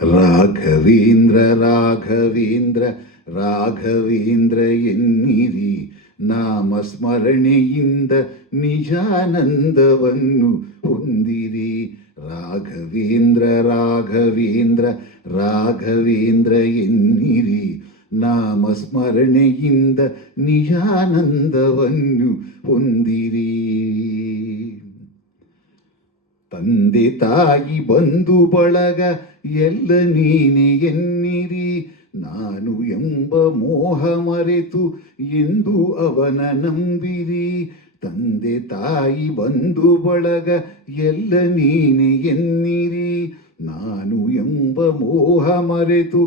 ರಾಘವೇಂದ್ರ ರಾಘವೇಂದ್ರ ರಾಘವೇಂದ್ರ ಎನ್ನಿರಿ, ನಾಮಸ್ಮರಣೆಯಿಂದ ನಿಜಾನಂದವನ್ನು ಹೊಂದಿರಿ. ರಾಘವೇಂದ್ರ ರಾಘವೇಂದ್ರ ರಾಘವೇಂದ್ರ ಎನ್ನಿರಿ, ನಾಮಸ್ಮರಣೆಯಿಂದ ನಿಜಾನಂದವನ್ನು ಹೊಂದಿರಿ. ತಂದೆ ತಾಯಿ ಬಂಧು ಬಳಗ ಎಲ್ಲ ನೀನೆ ಎನ್ನಿರಿ, ನಾನು ಎಂಬ ಮೋಹ ಮರೆತು ಎಂದು ಅವನ ನಂಬಿರಿ. ತಂದೆ ತಾಯಿ ಬಂಧು ಬಳಗ ಎಲ್ಲ ನೀನೆ ಎನ್ನಿರಿ, ನಾನು ಎಂಬ ಮೋಹ ಮರೆತು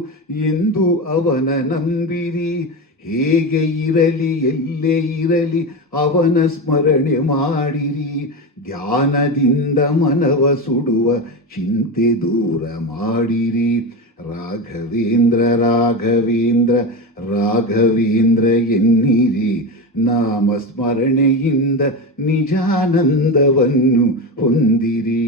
ಎಂದು ಅವನ ನಂಬಿರಿ. ಹೇಗೆ ಇರಲಿ ಎಲ್ಲೇ ಇರಲಿ ಅವನ ಸ್ಮರಣೆ ಮಾಡಿರಿ, ಧ್ಯಾನದಿಂದ ಮನವ ಸುಡುವ ಚಿಂತೆ ದೂರ ಮಾಡಿರಿ. ರಾಘವೇಂದ್ರ ರಾಘವೇಂದ್ರ ರಾಘವೇಂದ್ರ ಎನ್ನಿರಿ, ನಾಮಸ್ಮರಣೆಯಿಂದ ನಿಜಾನಂದವನ್ನು ಹೊಂದಿರಿ.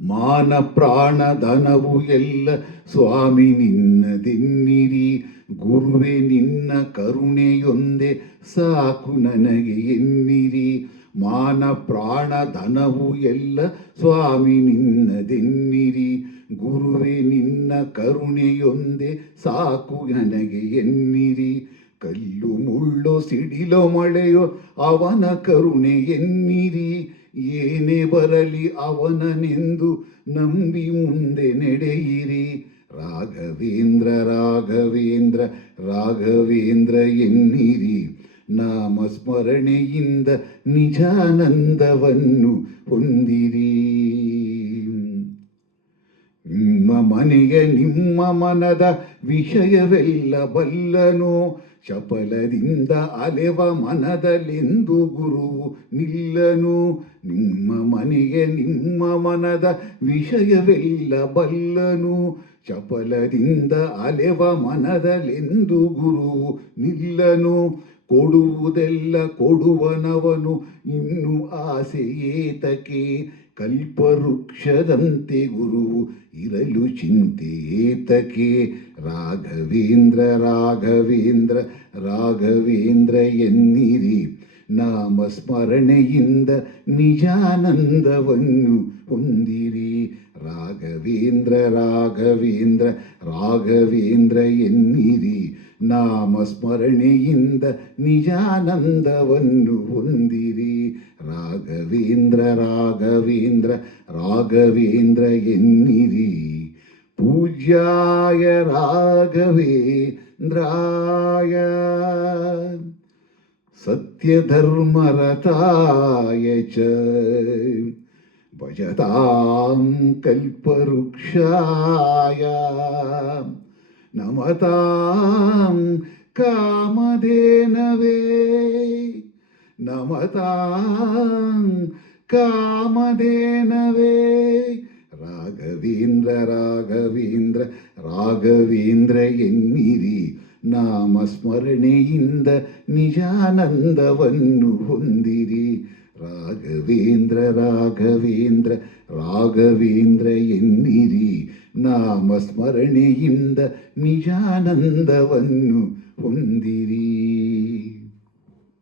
ಮಾನ ಪ್ರಾಣ ಧನವು ಎಲ್ಲ ಸ್ವಾಮಿ ನಿನ್ನದೆನ್ನಿರಿ, ಗುರುವೆ ನಿನ್ನ ಕರುಣೆಯೊಂದೇ ಸಾಕು ನನಗೆ ಎನ್ನಿರಿ. ಮಾನ ಪ್ರಾಣ ಧನವು ಎಲ್ಲ ಸ್ವಾಮಿ ನಿನ್ನದೆನ್ನಿರಿ, ಗುರುವೆ ನಿನ್ನ ಕರುಣೆಯೊಂದೇ ಸಾಕು ನನಗೆ ಎನ್ನಿರಿ. ಕಲ್ಲು ಮುಳ್ಳು ಸಿಡಿಲೋ ಮಳೆಯೋ ಅವನ ಕರುಣೆ ಎನ್ನಿರಿ, ಏನೇ ಬರಲಿ ಅವನನೆಂದು ನಂಬಿ ಮುಂದೆ ನಡೆಯಿರಿ. ರಾಘವೇಂದ್ರ ರಾಘವೇಂದ್ರ ರಾಘವೇಂದ್ರ ಎನ್ನಿರಿ, ನಾಮಸ್ಮರಣೆಯಿಂದ ನಿಜಾನಂದವನ್ನು ಹೊಂದಿರಿ. ನಿಮ್ಮ ಮನೆಯ ನಿಮ್ಮ ಮನದ ವಿಷಯವೆಲ್ಲ ಬಲ್ಲನು, ಚಪಲದಿಂದ ಅಲೆವ ಮನದಲೆಂದು ಗುರುವು ನಿಲ್ಲನು. ನಿಮ್ಮ ಮನೆಗೆ ನಿಮ್ಮ ಮನದ ವಿಷಯವೆಲ್ಲ ಬಲ್ಲನು, ಚಪಲದಿಂದ ಅಲೆವ ಮನದಲೆಂದು ಗುರುವು ನಿಲ್ಲನು. ಕೊಡುವುದೆಲ್ಲ ಕೊಡುವನವನು ಇನ್ನು ಆಸೆ ಏತಕ್ಕೆ, ಕಲ್ಪವೃಕ್ಷದಂತೆ ಗುರುವು ಇರಲು ಚಿಂತೆ ಏತಕ್ಕೆ. ರಾಘವೇಂದ್ರ ರಾಘವೇಂದ್ರ ರಾಘವೇಂದ್ರ ಎನ್ನಿರಿ, ನಾಮಸ್ಮರಣೆಯಿಂದ ನಿಜಾನಂದವನ್ನು ಹೊಂದಿರಿ. ರಾಘವೇಂದ್ರ ರಾಘವೇಂದ್ರ ರಾಘವೇಂದ್ರ ಎನ್ನಿರಿ, ನಾಮಸ್ಮರಣೆಯಿಂದ ನಿಜಾನಂದವನ್ನು ಹೊಂದಿರಿ. ರಾಘವೇಂದ್ರ ರಾಘವೇಂದ್ರ ರಾಘವೇಂದ್ರ ಎನ್ನಿರಿ, ಪೂಜ್ಯಾಯ ರಾಘವೇಂದ್ರಾಯ ಸತ್ಯಧರ್ಮರತಾಯ ಚ ಭಜತಾಂ ಕಲ್ಪವೃಕ್ಷಾಯ ನಮತಾಂ ಕಾಮಧೇನವೇ. ನಮತಾಂ ಕಾಮಧೇನವೇ. ರಾಘವೇಂದ್ರ ರಾಘವೇಂದ್ರ ರಾಘವೇಂದ್ರ ಎನ್ನಿರಿ, ನಾಮಸ್ಮರಣೆಯಿಂದ ನಿಜಾನಂದವನ್ನು ಹೊಂದಿರಿ. ರಾಘವೇಂದ್ರ ರಾಘವೇಂದ್ರ ರಾಘವೇಂದ್ರ ಎನ್ನಿರಿ, ನಾಮಸ್ಮರಣೆಯಿಂದ ನಿಜಾನಂದವನ್ನು ಹೊಂದಿರಿ.